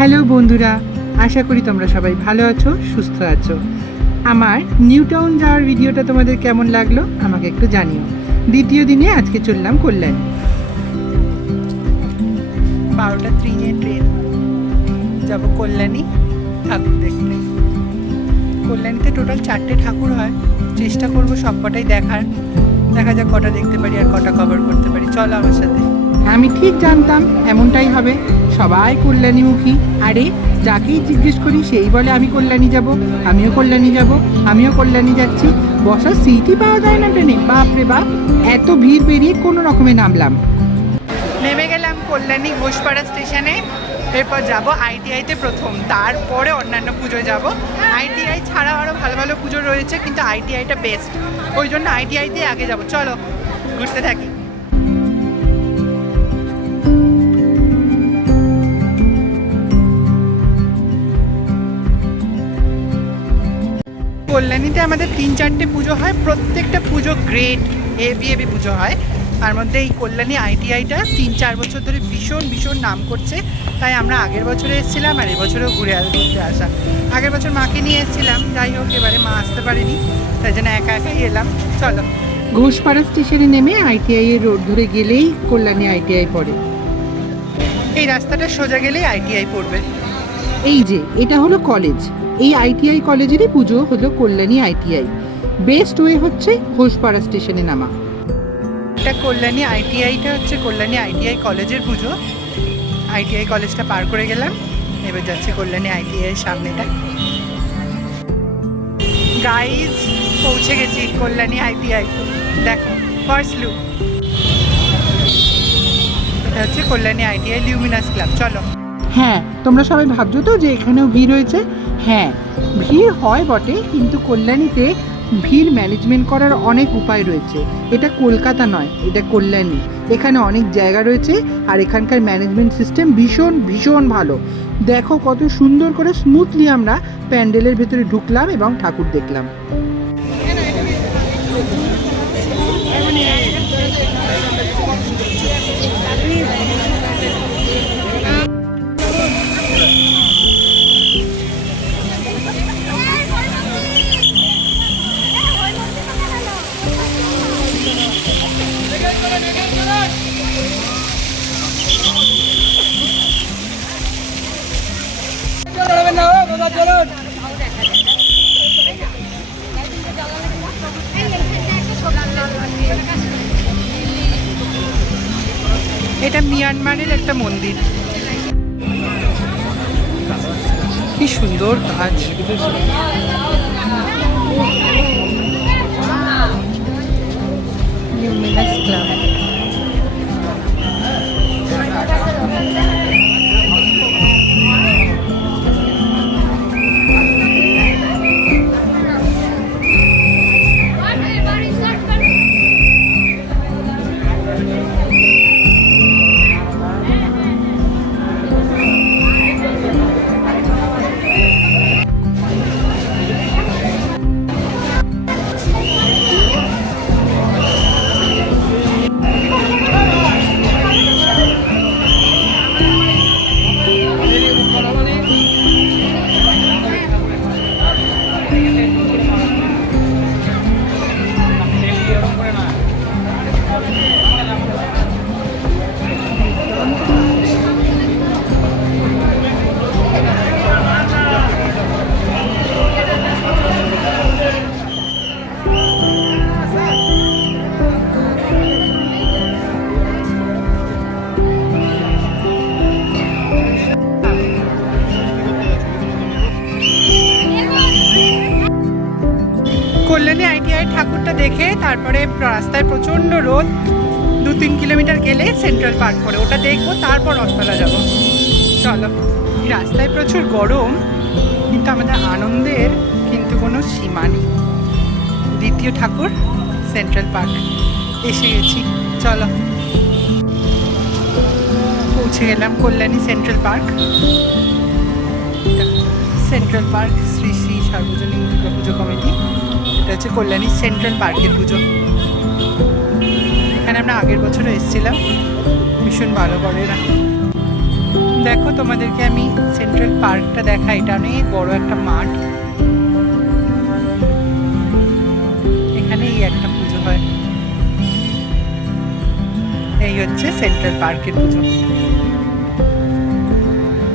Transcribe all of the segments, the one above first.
Hello বন্ধুরা, আশা করি তোমরা সবাই ভালো আছো, সুস্থ আছো। আমার নিউ টাউন যাওয়ার ভিডিওটা তোমাদের কেমন লাগল, আমাকে একটু জানিও। দ্বিতীয় দিনে আজকে চললাম কল্যাণী। বারোটা ত্রিনে ট্রেন। যাব কল্যাণী ঠাকুর দেখতে। কল্যাণীতে টোটাল চারটে ঠাকুর হয়। চেষ্টা করব সব কটাই দেখার। দেখা যাক কটা দেখতে পারি আর কটা কভার করতে পারি। চলো আমার সাথে। আমি ঠিক জানতাম, এমনটাই হবে। সবাই কল্যাণীমুখী আরে, যাকেই জিজ্ঞেস করি, সেই বলে, আমি কল্যাণী যাব, আমিও কল্যাণী যাব, আমিও কল্যাণী যাচ্ছি। বসার সিটই পাওয়া যায় না ট্রেনে। বাপ রে বাপ, এত ভিড় পেরিয়ে কোনো রকমে নামলাম। নেমে গেলাম কল্যাণী ঘোষপাড়া স্টেশনে এরপর যাব আইটিআইতে প্রথম। তারপরে অন্যান্য পুজোয় যাব। আইটিআই ছাড়াও আরও ভালো ভালো পুজো রয়েছে, কিন্তু আইটিআইটা বেস্ট ওই জন্য আইটিআইতে আগে যাব। চলো, ঘুরতে থাকি। কল্যাণীতে আমাদের তিন চারটে পুজো হয় প্রত্যেকটা পুজো গ্রেট হেভি হেভি পুজো হয়। তার মধ্যে এই কল্যাণী আইটিআইটা তিন চার বছর ধরে ভীষণ ভীষণ নাম করছে। তাই আমরা আগের বছরে এসেছিলাম আর এবছরেও ঘুরে ঘুরতে আসা। আগের বছর মাকে নিয়ে এসেছিলাম যাই হোক এবারে মা আসতে পারেনি। তাই জন্য একা একাই এলাম। চলো। ঘোষপাড়া স্টেশনে নেমে আইটিআই এর রোড ধরে গেলেই কল্যাণী আইটিআই পড়ে। এই রাস্তাটা সোজা গেলেই আইটিআই পড়বে। এই যে এটা হলো কলেজ এই আইটিআই কলেজেরই পুজো হলো কল্যাণী আইটিআই বেস্ট ওয়ে হচ্ছে ঘোষপাড়া স্টেশনে নামা। এটা কল্যাণী আইটিআইটা হচ্ছে কল্যাণী আইটিআই কলেজের পুজো। আইটিআই কলেজটা পার করে গেলাম এবার যাচ্ছে কল্যাণী আইটিআই সামনেটা। গাইজ পৌঁছে গেছি কল্যাণী আইটিআই দেখো ফার্স্ট লুক এটা হচ্ছে কল্যাণী আইটিআই লিউমিনাস ক্লাব চলো। হ্যাঁ তোমরা সবাই ভাবছ তো যে এখানেও ভিড় হয়েছে? হ্যাঁ ভিড় হয় বটে, কিন্তু কল্যাণীতে ভিড় ম্যানেজমেন্ট করার অনেক উপায় রয়েছে। এটা কলকাতা নয়, এটা কল্যাণী। এখানে অনেক জায়গা রয়েছে, আর এখানকার ম্যানেজমেন্ট সিস্টেম ভীষণ ভীষণ ভালো। দেখো কত সুন্দর করে স্মুথলি আমরা প্যান্ডেলের ভেতরে ঢুকলাম এবং ঠাকুর দেখলাম। এটা মিয়ানমারের একটা মন্দির। কি সুন্দর কাজ Luminous Club. কিলোমিটার গেলে সেন্ট্রাল পার্ক পড়ে ওটা দেখব, তারপর রথতলা যাব। চলো রাস্তায় প্রচুর গরম, কিন্তু আমাদের আনন্দের কিন্তু কোনো সীমা নেই। দ্বিতীয় ঠাকুর, সেন্ট্রাল পার্ক। এসে গেছি, চলো। পৌঁছে গেলাম Kalyani central park. Central park Shri Shri সার্বজনীন দুর্গা পুজো কমিটি, এটা হচ্ছে কল্যাণী সেন্ট্রাল পার্কের পুজো। এখানে আমরা আগের বছরও এসেছিলাম। ভীষণ ভালো করে না? দেখো তোমাদেরকে আমি সেন্ট্রাল পার্কটা দেখা এটা অনেক বড় একটা মাঠ। এখানেই একটা পুজো হয়। এই হচ্ছে সেন্ট্রাল পার্কের পুজো।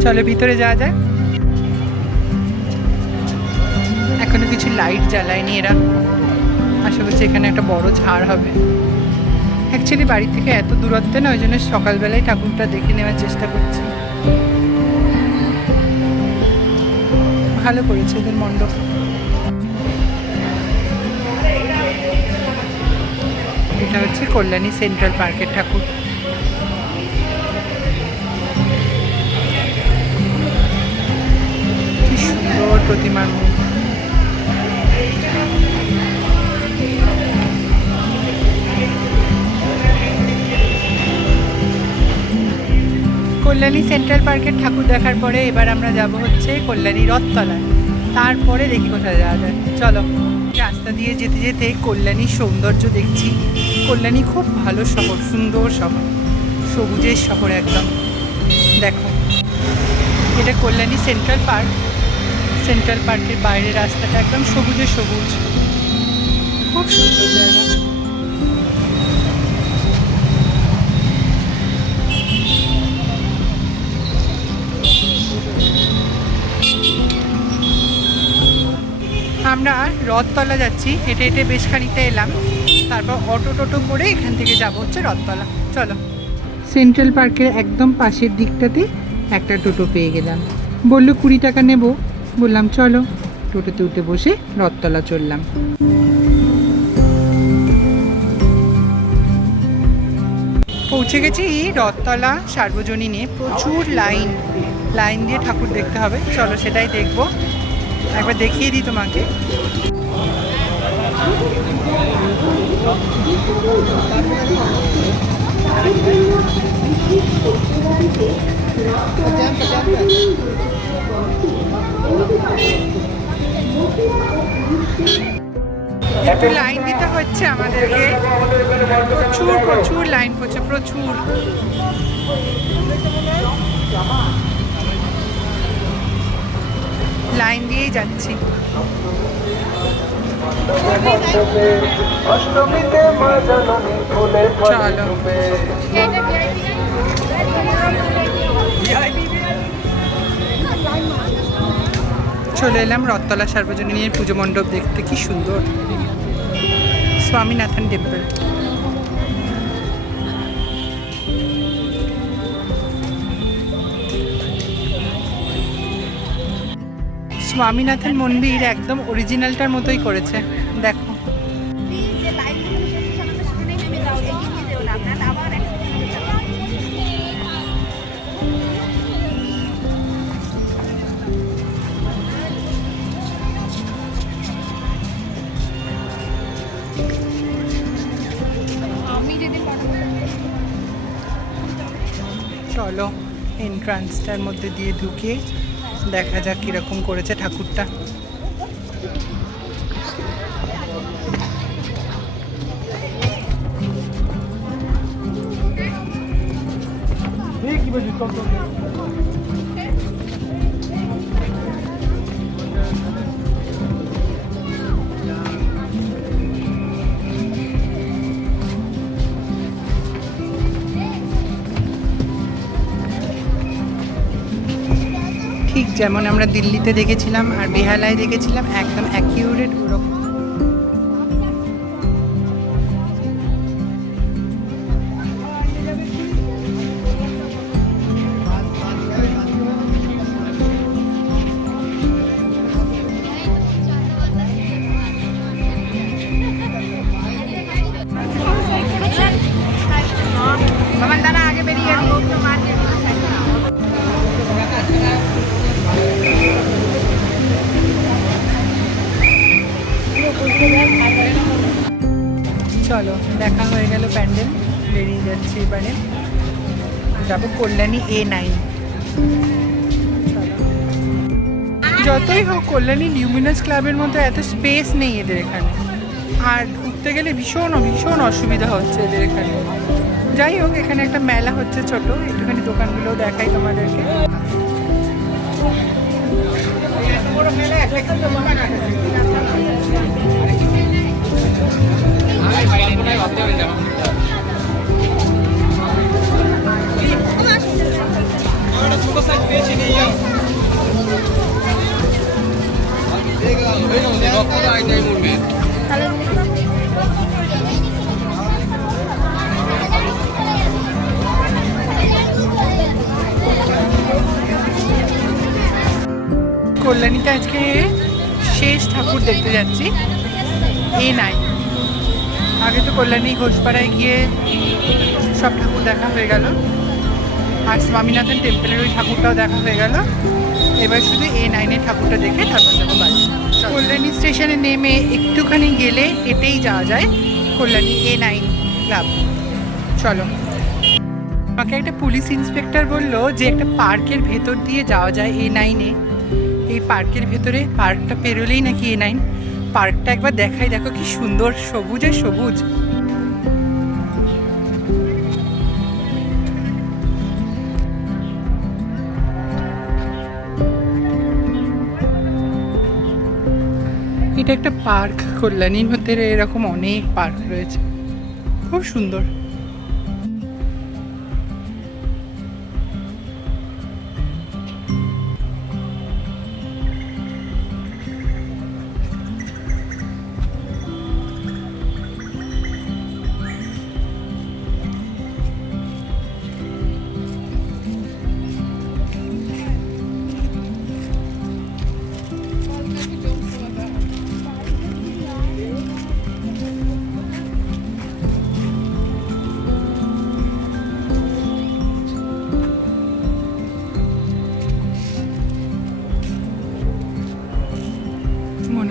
চলো ভিতরে যাওয়া যাক। এখনও কিছু লাইট জ্বালায়নি এরা। আশা করছি এখানে একটা বড় ঝাড় হবে। অ্যাকচুয়ালি বাড়ি থেকে এত দূরত্বে না, ওই জন্য সকালবেলায় ঠাকুরটা দেখে নেওয়ার চেষ্টা করছি। ভালো করেছে এদের মণ্ডপ। এটা হচ্ছে কল্যাণী সেন্ট্রাল পার্কের ঠাকুর। সেন্ট্রাল পার্কের ঠাকুর দেখার পরে এবার আমরা যাব হচ্ছে কল্যাণী রথতলায়। তারপরে দেখি কোথায় যাওয়া যায়। চলো, রাস্তা দিয়ে যেতে যেতে কল্যাণীর সৌন্দর্য দেখছি। কল্যাণী খুব ভালো শহর, সুন্দর শহর। সবুজের শহর একদম। দেখো, এটা কল্যাণী সেন্ট্রাল পার্ক সেন্ট্রাল পার্কের বাইরের রাস্তাটা একদম সবুজে সবুজ। খুব সুন্দর জায়গা। আমরা রথতলা যাচ্ছি হেঁটে হেঁটে বেশ খানিকটা এলাম। তারপর অটো টোটো করে এখান থেকে যাব হচ্ছে রথতলা। চলো। সেন্ট্রাল পার্কের একদম পাশের দিকটাতে একটা টোটো পেয়ে গেলাম। বলল কুড়ি টাকা নেব। বললাম চলো। টোটোতে উঠে বসে রথতলা চললাম পৌঁছে গেছি রথতলা সার্বজনীনে। প্রচুর লাইন লাইন দিয়ে ঠাকুর দেখতে হবে। চলো সেটাই দেখব। একবার দেখিয়ে দিই তোমাকে। একটু লাইন দিতে হচ্ছে আমাদেরকে। প্রচুর প্রচুর লাইন পড়ছে প্রচুর। লাইন দিয়েই যাচ্ছি। চলো। চলে এলাম রথতলা সার্বজনীনের পুজো মণ্ডপ দেখতে। কি সুন্দর। স্বামীনাথন টেম্পল স্বামীনাথন মন্দির একদম অরিজিনালটার মতোই করেছে। দেখো। চলো এন্ট্রান্সটার মধ্যে দিয়ে ঢুকে দেখা যাক কীরকম করেছে ঠাকুরটা। ঠিক যেমন আমরা দিল্লিতে দেখেছিলাম আর বেহালায় দেখেছিলাম একদম অ্যাকিউরেট যাব কল্যাণী এ নাইন যতই হোক কল্যাণী লিউমিনাস ক্লাবের মধ্যে এত স্পেস নেই এদের এখানে। আর ঢুকতে গেলে ভীষণ ভীষণ অসুবিধা হচ্ছে এদের এখানে। যাই হোক এখানে একটা মেলা হচ্ছে ছোট। একটুখানি দোকানগুলো দেখাই তোমাদেরকে। কল্যাণীতে আজকে শেষ ঠাকুর দেখতে যাচ্ছি। এ নাই। আগে তো কল্যাণী ঘোষপাড়ায় গিয়ে সব ঠাকুর দেখা হয়ে গেল। আর স্বামীনাথন টেম্পলের ওই ঠাকুরটাও দেখা হয়ে গেল। এবার শুধু এ নাইনের ঠাকুরটা দেখে তারপর যাব বাড়ি। কল্যাণী স্টেশনে নেমে একটুখানি গেলে হেঁটেই যাওয়া যায় কল্যাণী এ নাইন ক্লাব চলো। আমাকে একটা পুলিশ ইন্সপেক্টর বলল যে একটা পার্কের ভেতর দিয়ে যাওয়া যায় এ। নাইনে এই পার্কের ভেতরে পার্কটা পেরোলেই নাকি এ নাইন পার্কটা একবার দেখাই, দেখো কি সুন্দর, সবুজে সবুজ। এটা একটা পার্ক কল্যাণীর মধ্যে এরকম অনেক পার্ক রয়েছে। খুব সুন্দর।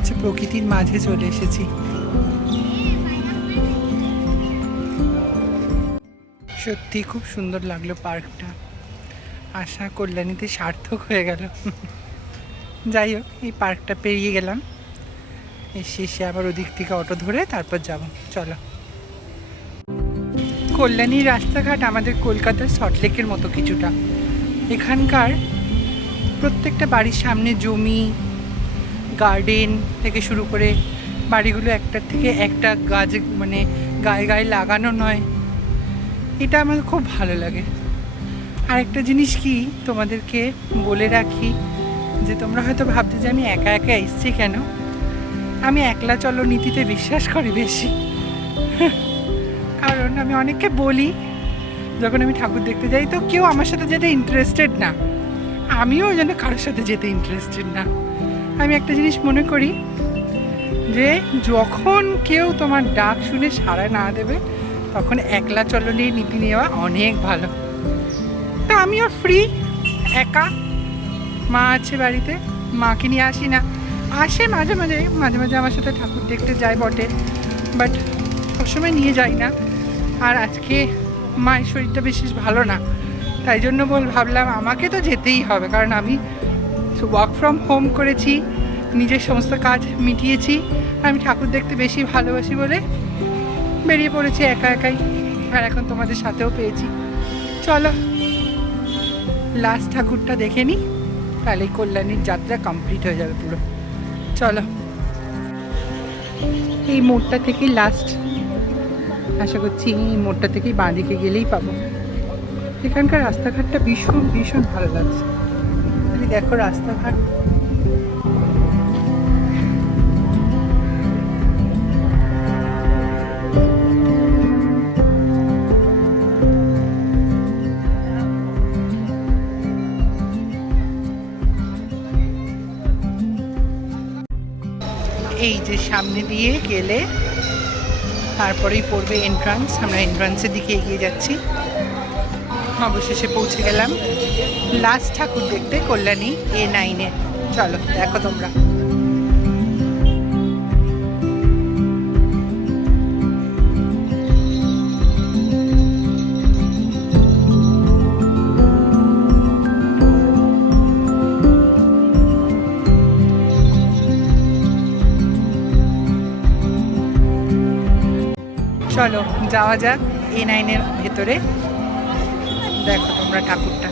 হচ্ছে প্রকৃতির মাঝে চলে এসেছি। সত্যি খুব সুন্দর লাগল পার্কটা। আশা কল্যাণীতে সার্থক হয়ে গেল। যাই হোক, এই পার্কটা পেরিয়ে গেলাম। এর শেষে আবার ওদিক থেকে অটো ধরে তারপর যাব। চলো। কল্যাণীর রাস্তাঘাট আমাদের কলকাতার সল্টলেকের মতো কিছুটা। এখানকার প্রত্যেকটা বাড়ির সামনে জমি গার্ডেন থেকে শুরু করে বাড়িগুলো একটার থেকে একটা গাছ মানে গায়ে গায়ে লাগানো নয়। এটা আমার খুব ভালো লাগে। আর একটা জিনিস কি তোমাদেরকে বলে রাখি, যে তোমরা হয়তো ভাবতে যে আমি একা একা এসছি কেন? আমি একলা চলো নীতিতে বিশ্বাস করি বেশি। কারণ আমি অনেককে বলি, যখন আমি ঠাকুর দেখতে যাই, তো কেউ আমার সাথে যেতে ইন্টারেস্টেড না। আমিও যেন কারোর সাথে যেতে ইন্টারেস্টেড না। আমি একটা জিনিস মনে করি যে যখন কেউ তোমার ডাক শুনে সাড়া না দেবে, তখন একলা চলনে নীতি নেওয়া অনেক ভালো। তা আমিও ফ্রি একা, মা আছে বাড়িতে, মাকে নিয়ে আসি না। আসে মাঝে মাঝে মাঝে মাঝে আমার সাথে ঠাকুর দেখতে যায় বটে বাট সবসময় নিয়ে যাই না। আর আজকে মায়ের শরীরটা বিশেষ ভালো না, তাই জন্য বল ভাবলাম আমাকে তো যেতেই হবে, কারণ আমি ওয়ার্ক ফ্রম হোম করেছি, নিজের সমস্ত কাজ মিটিয়েছি, আমি ঠাকুর দেখতে বেশি ভালোবাসি বলে বেরিয়ে পড়েছি একা একাই, আর এখন তোমাদের সাথেও পেয়েছি। চলো লাস্ট ঠাকুরটা দেখে নিই তাহলে কল্যাণীর যাত্রা কমপ্লিট হয়ে যাবে পুরো। চলো, এই মোড়টা থেকেই লাস্ট আশা করছি এই মোড়টা থেকেই বাঁ দিকে গেলেই পাবো। এখানকার রাস্তাঘাটটা ভীষণ ভীষণ ভালো লাগছে। দেখো রাস্তাঘাট। এই যে সামনে দিয়ে গেলে তারপরেই পড়বে এন্ট্রান্স আমরা এন্ট্রান্সের দিকে এগিয়ে যাচ্ছি। অবশেষে পৌঁছে গেলাম লাস্ট ঠাকুর দেখতে কল্যাণী এ। নাইনে চলো, দেখো তোমরা। চলো, যাওয়া যাক এ নাইনের ভেতরে। দেখো তোমরা ঠাকুরটা।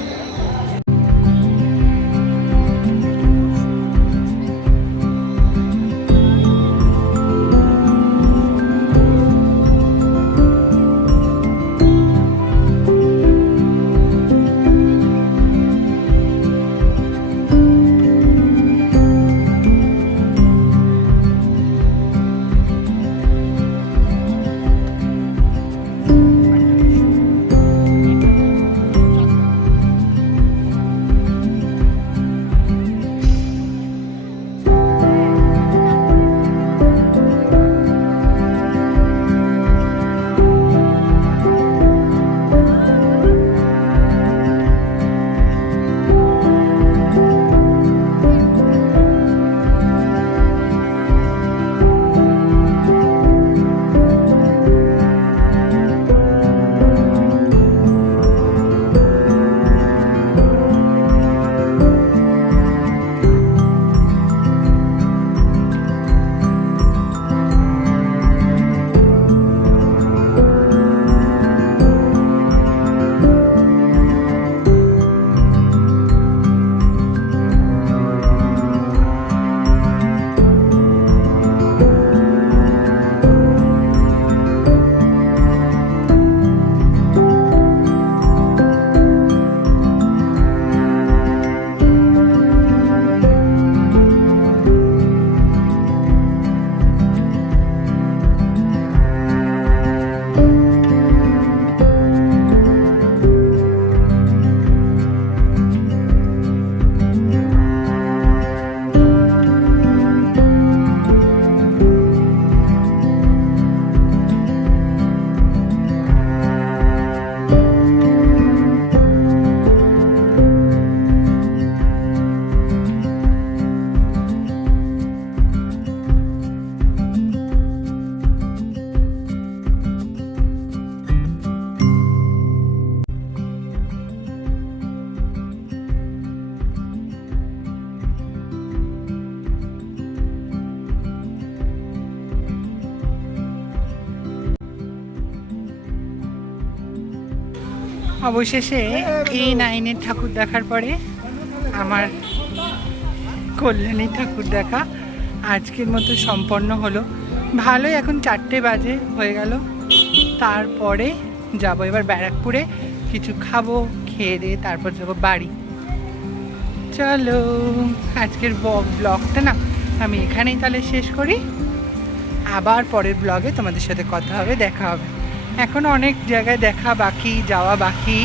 অবশেষে এই নাইনের ঠাকুর দেখার পরে আমার কল্যাণী ঠাকুর দেখা আজকের মতো সম্পন্ন হলো। ভালোই এখন চারটে বাজে হয়ে গেল। তারপরে যাব এবার ব্যারাকপুরে। কিছু খাব, খেয়ে দিয়ে তারপর যাব বাড়ি। চলো, আজকের ব্লগটা না আমি এখানেই তাহলে শেষ করি। আবার পরের ব্লগে তোমাদের সাথে কথা হবে, দেখা হবে। এখন অনেক জায়গায় দেখা বাকি, যাওয়া বাকি।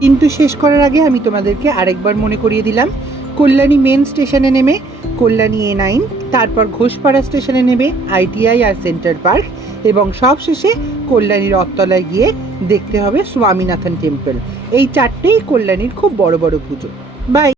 কিন্তু শেষ করার আগে আমি তোমাদেরকে আরেকবার মনে করিয়ে দিলাম, কল্যাণী মেন স্টেশনে নেমে কল্যাণী এ নাইন, তারপর ঘোষপাড়া স্টেশনে নেমে আইটিআই আর সেন্টার পার্ক, এবং সবশেষে কল্যাণীর রথতলায় গিয়ে দেখতে হবে স্বামীনাথন টেম্পল। এই চারটেই কল্যাণীর খুব বড় বড় পুজো। বাই।